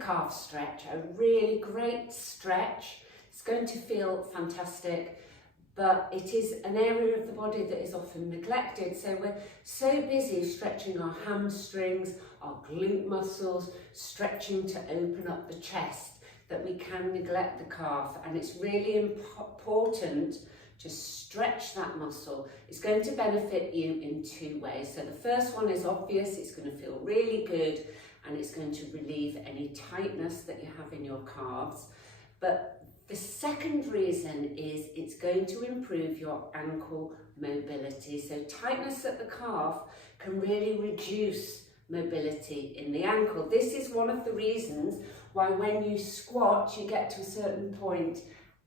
calf stretch, a really great stretch. It's going to feel fantastic, but it is an area of the body that is often neglected. So we're so busy stretching our hamstrings, our glute muscles, stretching to open up the chest, that we can neglect the calf. And it's really important to stretch that muscle. It's going to benefit you in two ways. So the first one is obvious, it's going to feel really good and it's going to relieve any tightness that you have in your calves. But the second reason is it's going to improve your ankle mobility. So tightness at the calf can really reduce mobility in the ankle. This is one of the reasons why when you squat, you get to a certain point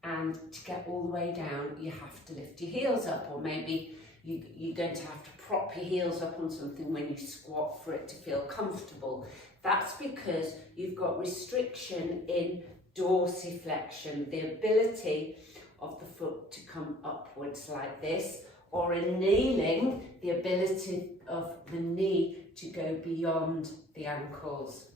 and to get all the way down, you have to lift your heels up, or maybe you're going to have to prop your heels up on something when you squat for it to feel comfortable. That's because you've got restriction in dorsiflexion, the ability of the foot to come upwards like this, or in kneeling, the ability of the knee to go beyond the ankles.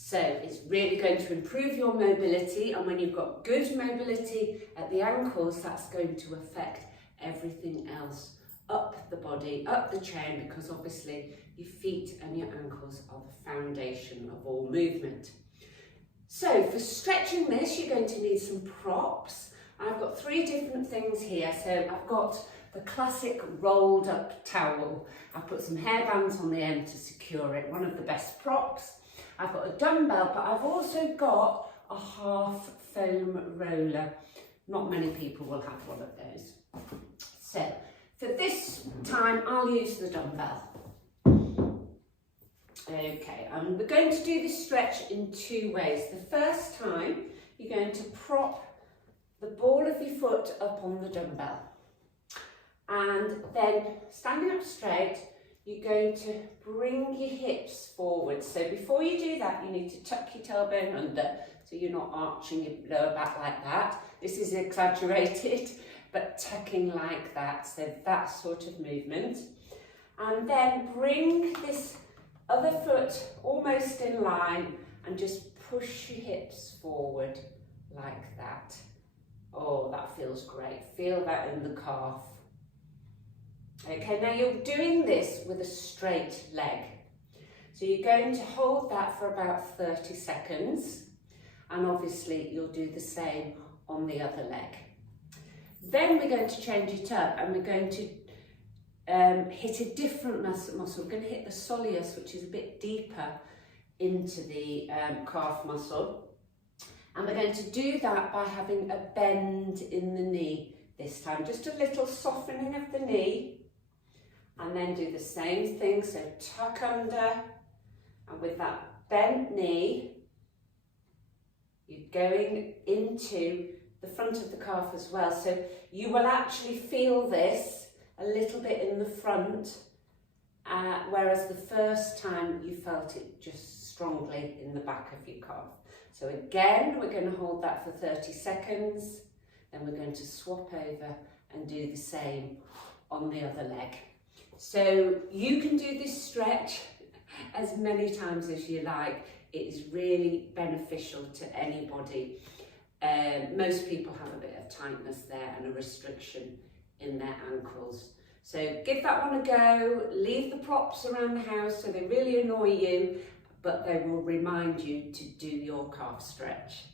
So it's really going to improve your mobility, and when you've got good mobility at the ankles, that's going to affect everything else up the body, up the chain, because obviously your feet and your ankles are the foundation of all movement. So for stretching this, you're going to need some props. I've got 3 different things here. So I've got the classic rolled up towel. I've put some hairbands on the end to secure it, one of the best props. I've got a dumbbell, but I've also got a half foam roller. Not many people will have one of those. So for this time, I'll use the dumbbell. Okay, and we're going to do this stretch in 2 ways. The first time, you're going to prop the ball of your foot up on the dumbbell. And then, standing up straight, you're going to bring your hips forward. So before you do that, you need to tuck your tailbone under, so you're not arching your lower back like that. This is exaggerated, but tucking like that. So that sort of movement. And then bring this other foot almost in line and just push your hips forward like that. Oh, that feels great. Feel that in the calf. Okay, now you're doing this with a straight leg. So you're going to hold that for about 30 seconds. And obviously you'll do the same on the other leg. Then we're going to change it up and we're going to hit a different muscle. We're going to hit the soleus, which is a bit deeper into the calf muscle. And we're going to do that by having a bend in the knee this time. Just a little softening of the knee. And then do the same thing, so tuck under, and with that bent knee, you're going into the front of the calf as well. So you will actually feel this a little bit in the front, whereas the first time you felt it just strongly in the back of your calf. So again, we're going to hold that for 30 seconds, then we're going to swap over and do the same on the other leg. So you can do this stretch as many times as you like. It is really beneficial to anybody. Most people have a bit of tightness there and a restriction in their ankles. So give that one a go. Leave the props around the house so they really annoy you, but they will remind you to do your calf stretch.